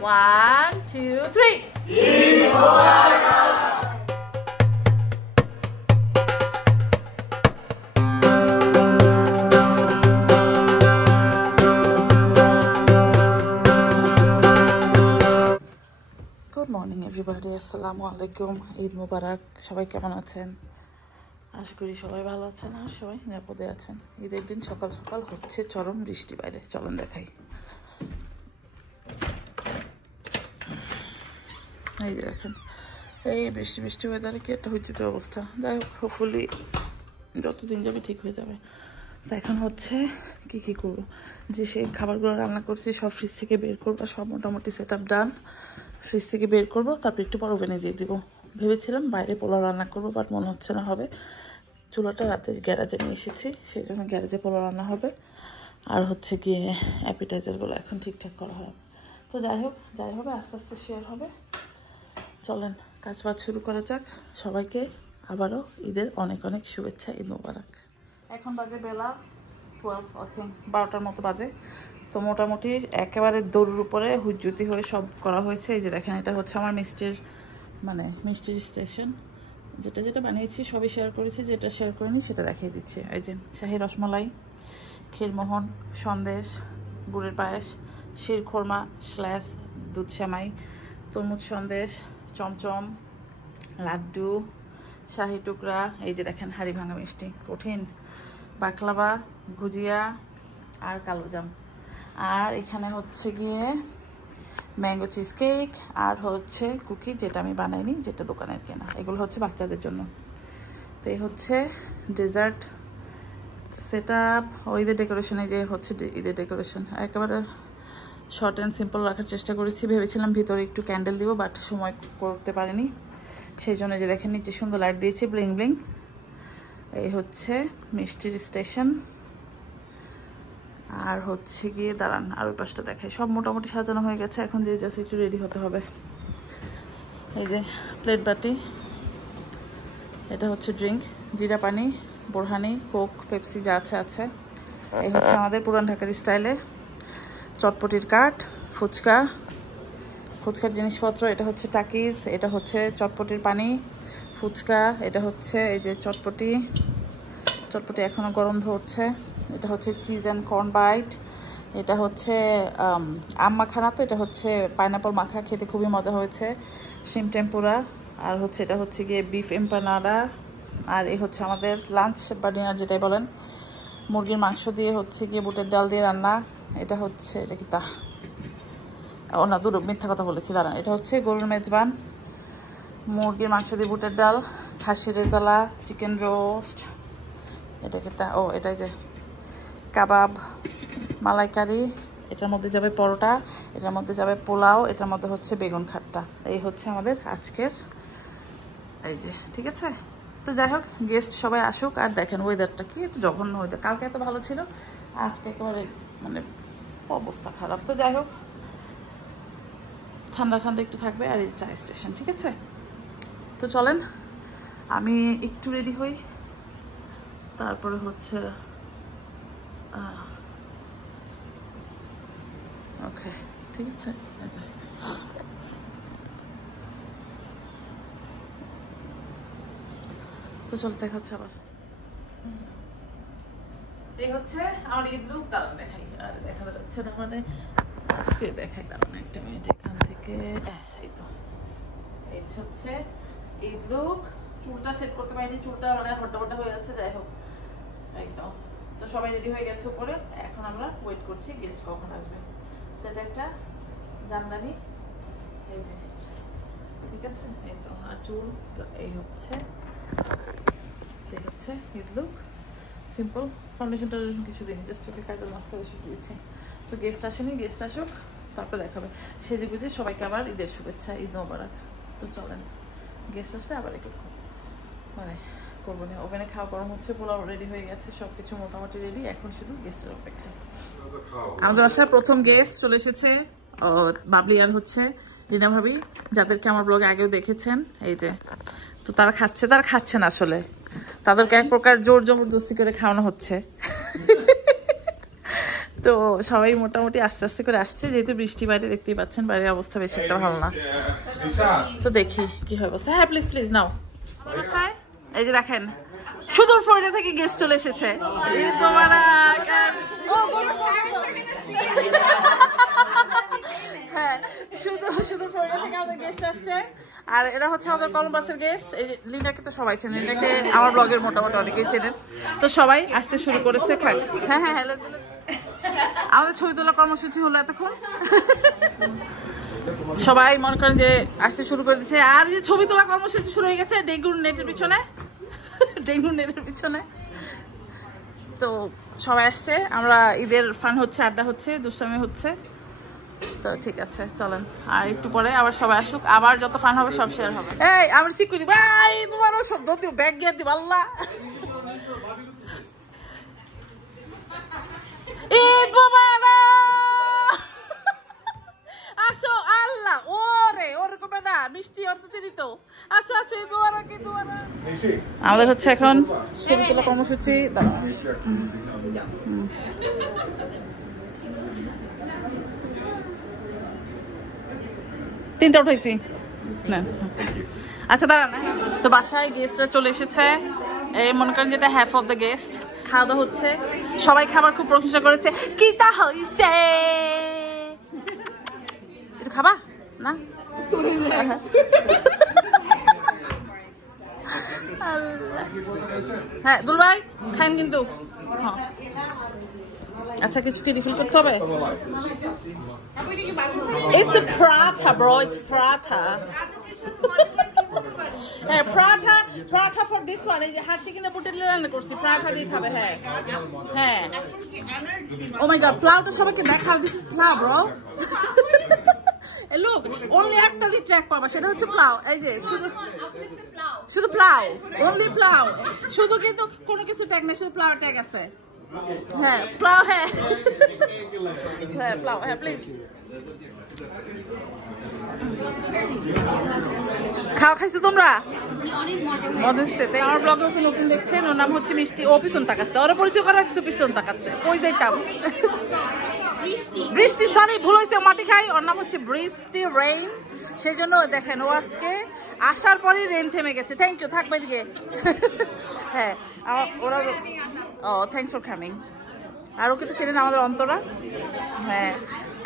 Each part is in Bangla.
1, 2, 3. Good morning everybody. Assalamu alaikum. Eid Mubarak. সবাই কেমন আছেন? আশা করি সবাই ভালো আছেন আর সবাই নিরাপদে আছেন। ঈদের দিন সকাল সকাল হচ্ছে চরম বৃষ্টি বাইরে। চলুন দেখাই। এই যে দেখেন, এই বৃষ্টি বৃষ্টি ওয়েদারে কি একটা হইচুটি অবস্থা। যাই হোক, হোপফুলি যতদিন যাবে ঠিক হয়ে যাবে। তো এখন হচ্ছে কি করবো, যে সে খাবারগুলো রান্না করছি সব ফ্রিজ থেকে বের করবো, সব মোটামুটি সেট আপ ডান। ফ্রিজ থেকে বের করবো, তারপর একটু পর ওভেনে দিয়ে দিব। ভেবেছিলাম বাইরে পোলাও রান্না করবো, বাট মনে হচ্ছে না হবে। চুলাটা রাতে গ্যারেজে নিয়ে এসেছি, সেই জন্য গ্যারেজে পোলাও রান্না হবে। আর হচ্ছে গিয়ে অ্যাপিটাইজারগুলো এখন ঠিকঠাক করা হয়। তো যাই হোক, যাই হবে আস্তে আস্তে শেয়ার হবে। চলেন কাজ বাজ শুরু করা যাক। সবাইকে আবারও ঈদের অনেক অনেক শুভেচ্ছা। ঈদ মোবারক। এখন বাজে বেলা 12, আই থিঙ্ক 12টার মতো বাজে। তো মোটামুটি একেবারে দৌড়ের উপরে হুজ্জুতি হয়ে সব করা হয়েছে। এই যে দেখেন, এটা হচ্ছে আমার মিষ্টির স্টেশন। যেটা যেটা বানিয়েছি সবই শেয়ার করেছি, যেটা শেয়ার করিনি সেটা দেখিয়ে দিচ্ছি। এই যে শাহী রসমলাই, ক্ষীরমোহন, সন্দেশ, গুড়ের পায়েস, শিরখোরমা স্ল্যাশ দুধ সেমাই, তরমুজ সন্দেশ, চমচম, লাড্ডু, শাহী টুকরা, এই যে দেখেন হাড়ি ভাঙা মিষ্টি, কঠিন, বাকলাবা, গুজিয়া আর কালোজাম। আর এখানে হচ্ছে গিয়ে ম্যাঙ্গো চিজ কেক আর হচ্ছে কুকি, যেটা আমি বানাইনি, যেটা দোকানের কেনা। এগুলো হচ্ছে বাচ্চাদের জন্য। তো এই হচ্ছে ডেজার্ট সেট আপ। ঈদের ডেকোরেশনে যে হচ্ছে ঈদের ডেকোরেশন একেবারে শর্ট অ্যান্ড সিম্পল রাখার চেষ্টা করেছি। ভেবেছিলাম ভিতরে একটু ক্যান্ডেল দিব, বাট সময় করতে পারিনি। সেই জন্য যে দেখেন নিচে সুন্দর লাইট দিয়েছি, ব্লিং ব্লিং। এই হচ্ছে মিষ্টির স্টেশন। আর হচ্ছে গিয়ে দাঁড়ান আর ওই পাশটা দেখাই। সব মোটামুটি সাজানো হয়ে গেছে, এখন দিয়ে জাস্ট একটু রেডি হতে হবে। এই যে প্লেট বাটি, এটা হচ্ছে ড্রিঙ্ক, জিরা পানি, বোরহানি, কোক, পেপসি যা আছে। এই হচ্ছে আমাদের পুরান ঢাকার স্টাইলে চটপটির কাঠ, ফুচকার জিনিসপত্র। এটা হচ্ছে টাকিজ, এটা হচ্ছে চটপটির পানি, ফুচকা, এটা হচ্ছে এই যে চটপটি এখনও গরম ধরছে। এটা হচ্ছে চিজ অ্যান্ড কর্ন বাইট, এটা হচ্ছে আম মাখানা, তো এটা হচ্ছে পাইনাপল মাখা, খেতে খুবই মজা হয়েছে। শিম টেম্পুরা, আর হচ্ছে এটা হচ্ছে গিয়ে বিফ এম্পানাডা। আর এই হচ্ছে আমাদের লাঞ্চ বা ডিনার যেটাই বলেন, মুরগির মাংস দিয়ে হচ্ছে গিয়ে বুটের ডাল দিয়ে রান্না। এটা হচ্ছে এটা কি না দুটো মিথ্যা কথা বলেছি, দাঁড়ান। এটা হচ্ছে গরুর মেজবান, মুরগির মাংস দিয়ে বুটের ডাল, খাসির রেজালা, চিকেন রোস্ট, এটা কি এটাই যে কাবাব, মালাইকারি, এটার মধ্যে যাবে পরোটা, এটার মধ্যে যাবে পোলাও, এটার মধ্যে হচ্ছে বেগুন খাট্টা। এই হচ্ছে আমাদের আজকের এই যে, ঠিক আছে। তো যাই হোক, গেস্ট সবাই আসুক। আর দেখেন ওয়েদারটা কি একটু জঘন্য ওয়েদার। কালকে এত ভালো ছিল, আজকে একেবারে মানে অবস্থা খারাপ। তো যাই হোক, ঠান্ডা ঠান্ডা একটু থাকবে। আর এই চা স্টেশন, ঠিক আছে। তো চলেন আমি একটু রেডি হই, তারপরে হচ্ছে ওকে, ঠিক আছে। তো চলতে দেখাচ্ছে আবার। এই হচ্ছে আমার ঈদ লুক। দাঁড়ান দেখাই, আর দেখা যাচ্ছে না মানে আজকে দেখাই। দাঁড়ান একটা মিনিট, এখান থেকে এই তো এই হচ্ছে ঈদ লুক। চুলটা সেট করতে পারিনি, চুলটা মানে হট্টা হয়ে যাচ্ছে। যাই হোক, একদম তো সবাই রেডি হয়ে গেছে উপরে। এখন আমরা ওয়েট করছি গেস্ট কখন আসবে। তো এটা একটা জামদানি, এই যে, ঠিক আছে। এই তো, আর চুল এই হচ্ছে ঈদ লুক। সিম্পল, ফাউন্ডেশন টাউন্ডেশন কিছু দিনই, জাস্ট চোখে কাজল মাস্কারা শিখিয়েছি। তো গেস্ট আসেনি, গেস্ট আসুক, তারপর দেখাবে। সেজে গুজে সবাইকে আবার ঈদের শুভেচ্ছা, ঈদ মোবারক। তো চলেন, গেস্ট আসলে আবার একটু মানে করবো না। ওভেনে খাওয়া গরম হচ্ছে, পোলাও রেডি হয়ে গেছে, সব কিছু মোটামুটি রেডি। এখন শুধু গেস্টের অপেক্ষায়। আমাদের বাসায় প্রথম গেস্ট চলে এসেছে, বাবলি আর হচ্ছে রিনা ভাবি, যাদেরকে আমার ব্লগে আগেও দেখেছেন। এই যে, তো তারা খাচ্ছে না আসলে, তাদেরকে এক প্রকার জোর জবরদস্তি করে খাওয়ানো হচ্ছে। তো সবাই মোটামুটি আস্তে আস্তে করে আসছে, যেহেতু বৃষ্টি বাইরে দেখতেই পাচ্ছেন, বাইরের অবস্থা বেশি একটা ভালো না। তো দেখি কি হয় অবস্থা। হ্যাঁ প্লিজ প্লিজ নাও। এই যে দেখেন সুদূর ফ্লোরিডা থেকে গেস্ট চলে এসেছে। হ্যাঁ সুদূর ফ্লোরিডা থেকে আমাদের গেস্ট আসছে, আর এরা হচ্ছে আমাদের কলম্বাসের গেস্ট। এই যে লিন্ডাকে তো সবাই চেনেন, লিন্ডাকে আমার ব্লগের মোটামুটি অনেকেই চেনেন। তো সবাই আসতে শুরু করেছে। হ্যাঁ হ্যাঁ হ্যাঁ, আমাদের ছবি তোলা কর্মসূচি হলো এতক্ষণ। সবাই মনে করেন যে আসতে শুরু করে দিচ্ছে, আর যে ছবি তোলা কর্মসূচি শুরু হয়ে গেছে ডেঙ্গুর নেটের পিছনে। তো সবাই আসছে, আমরা ঈদের ফান হচ্ছে, আড্ডা হচ্ছে, দুষ্টামি হচ্ছে। তো ঠিক আছে চলেন, আর একটু পরে আবার সবাই আসুক, আবার যত ফান হবে সব শেয়ার হবে। এই আমার চিকুনি ভাই তোমারও শব্দ দিও, ব্যাগ গিয়ে দিব আল্লাহ। ঈদ মোবারক। আসো আল্লাহ, ওরে ওরকম না মিষ্টি অর্থ তো। আসো আসো, ঈদ মোবারক, ঈদ মোবারক। আমাদের হচ্ছে এখন ছবি তোলা কর্মসূচি। তিনটা উঠাইছি না, আচ্ছা দাঁড়ান। তো বাসায় গেস্টরা চলে এসেছে, এই মনে করেন যেটা হাফ অফ দ্য গেস্ট। খাওয়া দাওয়া হচ্ছে, সবাই খাবার খুব প্রশংসা করেছে। কি তা হইছে, এটা খাবা না? হ্যাঁ দুল ভাই খান কিন্তু। আচ্ছা কিছু কি রিফিল করতে হবে? It's a paratha, bro. It's paratha. হ্যাঁ paratha for this one. এই যে হাত থেকে না বুটের রান্না করছি, paratha দিয়ে খাবে। হ্যাঁ হ্যাঁ, oh my god, প্লাউটা সবাইকে দেখাও। This is plow, bro. Look, only একটা যে ট্র্যাক পাবা সেটা হচ্ছে প্লাউ। এই যে শুধু প্লাউ, only প্লাউ, শুধু কিন্তু কোনো কিছু ট্যাগ নেই, শুধু প্লাউ ট্যাগ আছে। হ্যাঁ প্লাউ, হ্যাঁ হ্যাঁ প্লাউ, হ্যাঁ প্লিজ খাইছো তোমরা? আমার ব্লগে ওকে নতুন দেখছেন, ওর নাম হচ্ছে মিষ্টি। ও পিছন তাকাচ্ছে, ওরা পরিচয় করা হচ্ছে, পিছন তাকাচ্ছে। কই যাইতাম? বৃষ্টি, সরি ভুল হয়েছে, মাটি খাই। ওর নাম হচ্ছে বৃষ্টি রেইন, সেই জন্য দেখেন ও আজকে আসার পরই রেইন থেমে গেছে। থ্যাংক ইউ, থাকবে দিকে। হ্যাঁ ওরা, ও থ্যাংকস ফর কামিং। আর ওকে তো চেনেন আমাদের অন্তরা। হ্যাঁ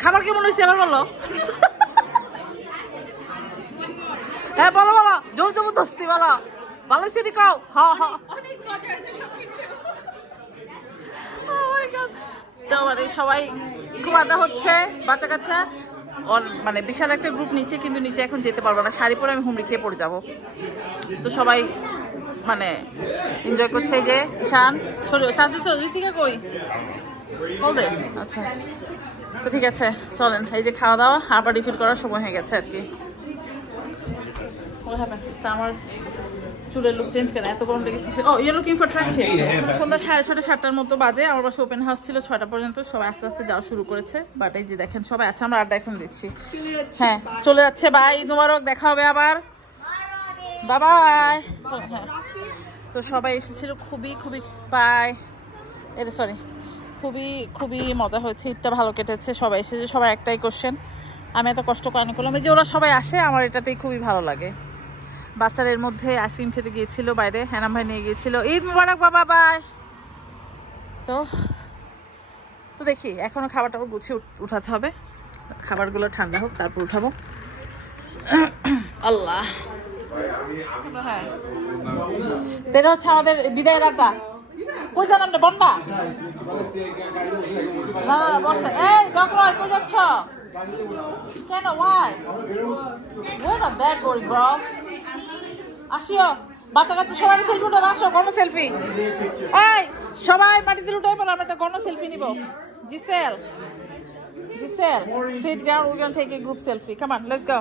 খাবার কেমন হয়েছে আবার বলো? হ্যাঁ বলো বলো, জোর জবরদস্তি বলো, ভালো হয়েছে দিকাও। হ্যাঁ হ্যাঁ, তো মানে সবাই খুব আড্ডা হচ্ছে, বাচ্চা কাচ্চা। ওর মানে বিশাল একটা গ্রুপ নিচে, কিন্তু নিচে এখন যেতে পারবো না, শাড়ি পরে আমি হুমড়ি খেয়ে পড়ে যাবো। তো সবাই মানে এনজয় করছে। এই যে ঈশান সরি চার্জ দিচ্ছ, ঋতিকা কই বল দে। আচ্ছা তো ঠিক আছে চলেন, এই যে খাওয়া দাওয়া আবার রিফিল করার সময় হয়ে গেছে আর কি। তা আমার চুলের লুক চেঞ্জ কেন এত গরম লেগেছে? Oh you looking for track shade. সন্ধ্যা 6:30 7টার মতো বাজে, আমার বাসা ওপেন হাউস ছিল 6টা পর্যন্ত। সবাই আস্তে আস্তে যাওয়া শুরু করেছে, বাট এই যে দেখেন সবাই আছে, আমরা আড্ডা এখন দিচ্ছি। হ্যাঁ চলে যাচ্ছে, বাই, ঈদ মোবারক, দেখা হবে আবার, বাই বাই। হ্যাঁ তো সবাই এসেছিল, খুবই খুবই বাই, এটা সরি খুবই খুবই মজা হয়েছে, ঈদটা ভালো কেটেছে। সবাই এসেছে, সবার একটাই কোশ্চেন, আমি এত কষ্ট করে করলাম। এই যে ওরা সবাই আসে, আমার এটাতেই খুবই ভালো লাগে। বাচ্চাদের মধ্যে আইসক্রিম খেতে গিয়েছিল বাইরে, হ্যানাম ভাই নিয়ে গিয়েছিল। ঈদ মোবারক বাবা, বাই। তো তো দেখি এখনো খাবারটা গুছিয়ে উঠাতে হবে, খাবারগুলো ঠান্ডা হোক তারপর উঠাবো। আল্লাহ, হ্যাঁ এটা হচ্ছে আমাদের বিদায়ের আড্ডা। কই জানান না বন্যা, না না বসে। এই জকরয় কই যাচ্ছ কেন? Why you not that boring bro. আসিও বাচ্চা কাচ্চা সবাই সেলফি উঠাবো, আসো গণ সেলফি। এই সবাই মাটিতে উঠাই পড়ো, আমরা একটা গণ সেলফি নিব। Gisele Gisele sit down, we can take a group selfie, come on let's go.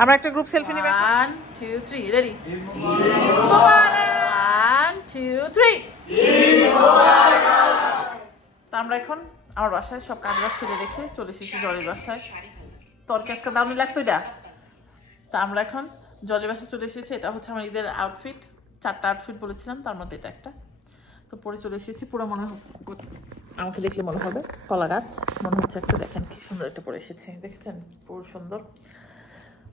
আমরা একটা গ্রুপ সেলফি নিব। 1 2 3 রেডি। 1 2 3 তো আমরা এখন আমার বাসায় সব কাজ বাজ ফেলে রেখে চলে এসেছি জলের বাসায়। তোর কাছে দারুণ লাগতো এটা। তো আমরা এখন জলের বাসায় চলে এসেছি। এটা হচ্ছে আমার ঈদের আউটফিট, 4টা আউটফিট বলেছিলাম, তার মধ্যে এটা একটা। তো পরে চলে এসেছি, পুরো মনে আমাকে দেখলে মনে হবে কলা গাছ, মনে হচ্ছে একটা। দেখেন কি সুন্দর একটা পরে এসেছে, দেখেছেন পুরো সুন্দর।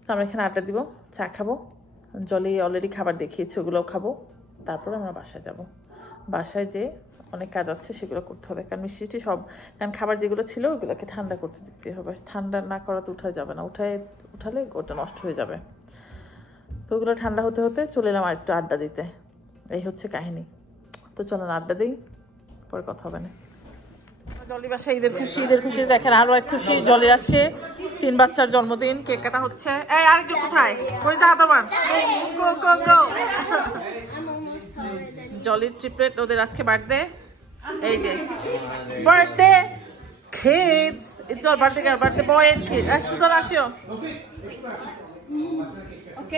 তো আমরা এখানে আড্ডা দিব, চা খাবো, জলি অলরেডি খাবার দেখিয়েছে ওগুলোও খাবো, তারপরে আমরা বাসায় যাব। বাসায় যে অনেক কাজ আছে সেগুলো করতে হবে, কারণ মিষ্টি সব, কারণ খাবার যেগুলো ছিল ওগুলোকে ঠান্ডা করতে দিতে হবে। ঠান্ডা না করা তো উঠা যাবে না, উঠালে ওটা নষ্ট হয়ে যাবে। তো ওগুলো ঠান্ডা হতে হতে চলে এলাম আর একটু আড্ডা দিতে। এই হচ্ছে কাহিনী। তো চলেন আড্ডা দিই, পরে কথা হবে না। জলি বাসায় ঈদের খুশি দেখেন, আরো এক খুশি। জলির আজকে 3 বাচ্চার জন্মদিন, কেক কাটা হচ্ছে। এই আরেকজন কোথায়? গো গো গো। জলির ট্রিপলেট, ওদের আজকে বার্থডে। এই যে birthday kids, it's all birthday girl, birthday boy and kid. Sujan আসিও,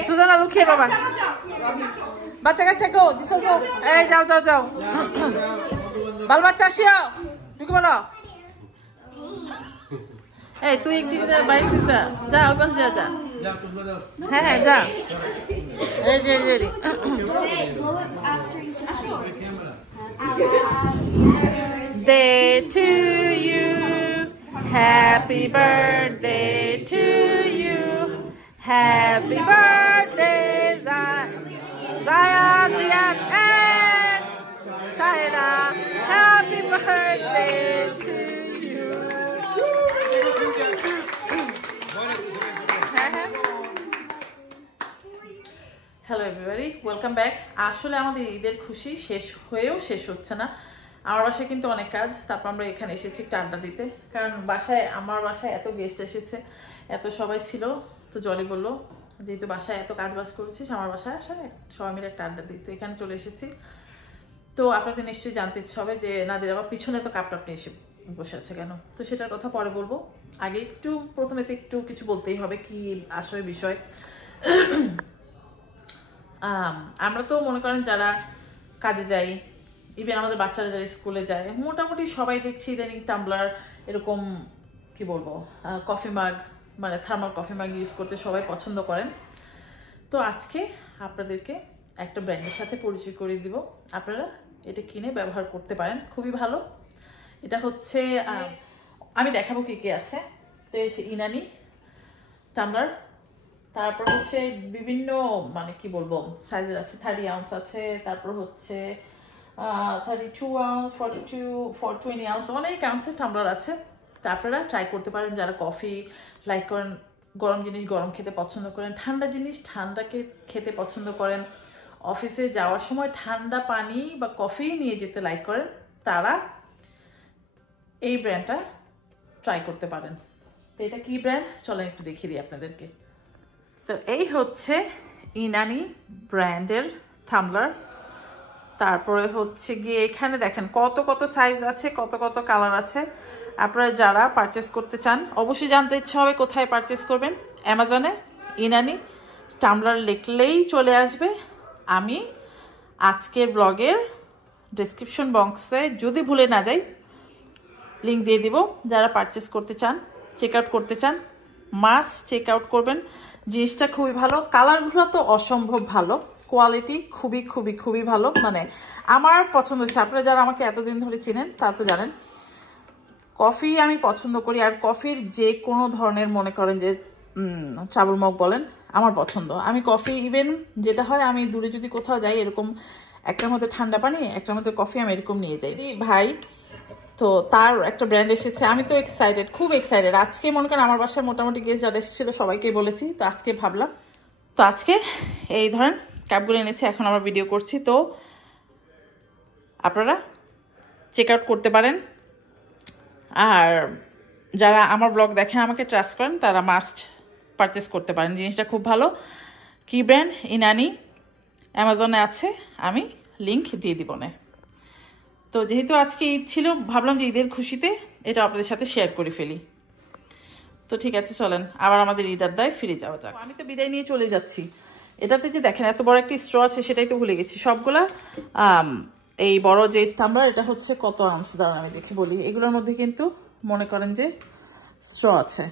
সুজানা লুকিয়ে বাবা, বাচ্চা কাচ্চা গো, জিসল গো। এই যাও যাও যাও, বাল বাচ্চা আসিও, ঢুকে বলো। এই তুই এক চিন্তা বাইক দিতে যা, ওই পাশে যা। হ্যাঁ হ্যাঁ যা, ready ready. Day to you, happy birthday to you, happy birthday Zion, Zian and Shaina, happy birthday to you. Hello everybody, welcome back. আসলে আমাদের ঈদের খুশি শেষ হয়েও শেষ হচ্ছে না। আমার বাসায় কিন্তু অনেক কাজ, তারপর আমরা এখানে এসেছি একটু আড্ডা দিতে, কারণ আমার বাসায় এত গেস্ট এসেছে, এত সবাই ছিল। তো জলি বললো যেহেতু বাসায় এত কাজ বাজ করেছিস, আমার বাসায় আসায় সবাই মিলে একটা আড্ডা দিই। তো এখানে চলে এসেছি। তো আপনাদের নিশ্চয়ই জানতে ইচ্ছে হবে যে নাদির আবার পিছনে তো কাপটাপ নিয়ে এসে বসে আছে কেন। তো সেটার কথা পরে বলবো, আগে প্রথমে তো একটু কিছু বলতেই হবে কি আসলে বিষয়। আমরা তো মনে করেন যারা কাজে যাই, ইভেন আমাদের বাচ্চারা যারা স্কুলে যায়, মোটামুটি সবাই দেখছি ইদানিং টাম্বলার, এরকম কি বলবো, কফি মাগ, মানে থার্মাল কফি মাগ ইউজ করতে সবাই পছন্দ করেন। তো আজকে আপনাদেরকে একটা ব্র্যান্ডের সাথে পরিচয় করে দিব, আপনারা এটা কিনে ব্যবহার করতে পারেন, খুবই ভালো। এটা হচ্ছে আমি দেখাবো কি কি আছে। তো এই হচ্ছে ইনানি টাম্বলার, তারপর হচ্ছে বিভিন্ন মানে কি বলবো সাইজের আছে, 30 আউন্স আছে, তারপর হচ্ছে 32 আউন্স, 20 আউন্স, অনেক আউন্সের টাম্বলার আছে। তা আপনারা ট্রাই করতে পারেন যারা কফি লাইক করেন, গরম জিনিস গরম খেতে পছন্দ করেন, ঠান্ডা জিনিস ঠান্ডাকে খেতে পছন্দ করেন, অফিসে যাওয়ার সময় ঠান্ডা পানি বা কফি নিয়ে যেতে লাইক করেন, তারা এই ব্র্যান্ডটা ট্রাই করতে পারেন। তো এটা কি ব্র্যান্ড চলেন একটু দেখিয়ে দিই আপনাদেরকে। তো এই হচ্ছে ইনানি ব্র্যান্ডের টাম্বলার। তারপরে হচ্ছে গিয়ে এখানে দেখেন কত কত সাইজ আছে, কত কত কালার আছে। আপনারা যারা পারচেস করতে চান, অবশ্যই জানতে ইচ্ছা হবে কোথায় পারচেস করবেন। অ্যামাজনে ইনানি টাম্বলার লিখলেই চলে আসবে। আমি আজকের ব্লগের ডেসক্রিপশন বক্সে যদি ভুলে না যাই লিঙ্ক দিয়ে দিব। যারা পারচেস করতে চান, চেক আউট করতে চান, মাস্ট চেক আউট করবেন। জিনিসটা খুবই ভালো, কালারগুলো তো অসম্ভব ভালো, কোয়ালিটি খুবই খুবই খুবই ভালো, মানে আমার পছন্দ হচ্ছে। আপনারা যারা আমাকে এতদিন ধরে চিনেন তারা তো জানেন কফি আমি পছন্দ করি, আর কফির যে কোনো ধরনের মনে করেন যে চাবল মগ বলেন আমার পছন্দ। আমি কফি ইভেন যেটা হয়, আমি দূরে যদি কোথাও যাই এরকম একটার মধ্যে ঠান্ডা পানি একটার মধ্যে কফি আমি এরকম নিয়ে যাই ভাই। তো তার একটা ব্র্যান্ড এসেছে, আমি তো এক্সাইটেড, খুব এক্সাইটেড। আজকে মনে করেন আমার বাসায় মোটামুটি গেস্ট যারা এসেছিলো সবাইকে বলেছি, তো আজকে ভাবলাম, তো আজকে এই ধরেন কাপগুলো এনেছে, এখন আমরা ভিডিও করছি। তো আপনারা চেক আউট করতে পারেন, আর যারা আমার ব্লগ দেখেন আমাকে ট্রাস্ট করেন তারা মাস্ট পারচেস করতে পারেন। জিনিসটা খুব ভালো। কি ব্র্যান্ড? ইনানি, অ্যামাজনে আছে, আমি লিঙ্ক দিয়ে দিব না। তো যেহেতু আজকে ঈদ ছিল, ভাবলাম যে ঈদের খুশিতে এটা আপনাদের সাথে শেয়ার করে ফেলি। তো ঠিক আছে, চলেন আবার আমাদের ঈদ আড্ডায় ফিরে যাওয়া যাক। আমি তো বিদায় নিয়ে চলে যাচ্ছি। এটাতে যে দেখেন এত বড় একটি স্ট্র আছে সেটাই তো ভুলে গেছি। সবগুলা এই বড় যে টাম্বলার, এটা হচ্ছে কত আউন্স দাঁড়ান আমি দেখে বলি। এগুলোর মধ্যে কিন্তু মনে করেন যে স্ট্র আছে,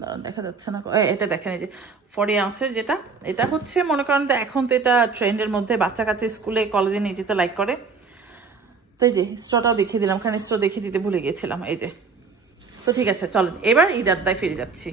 দাঁড়ান দেখা যাচ্ছে না, এটা দেখেন এই যে 40 আউন্সের যেটা, এটা হচ্ছে মনে করেন তো এখন তো এটা ট্রেন্ডের মধ্যে, বাচ্চা কাচ্চা স্কুলে কলেজে নিয়ে যেতে লাইক করে। তো এই যে স্ট্রটাও দেখিয়ে দিলাম, কারণ স্ট্র দেখিয়ে দিতে ভুলে গিয়েছিলাম। এই যে, তো ঠিক আছে চলেন এবার ঈদ আড্ডায় ফিরে যাচ্ছি।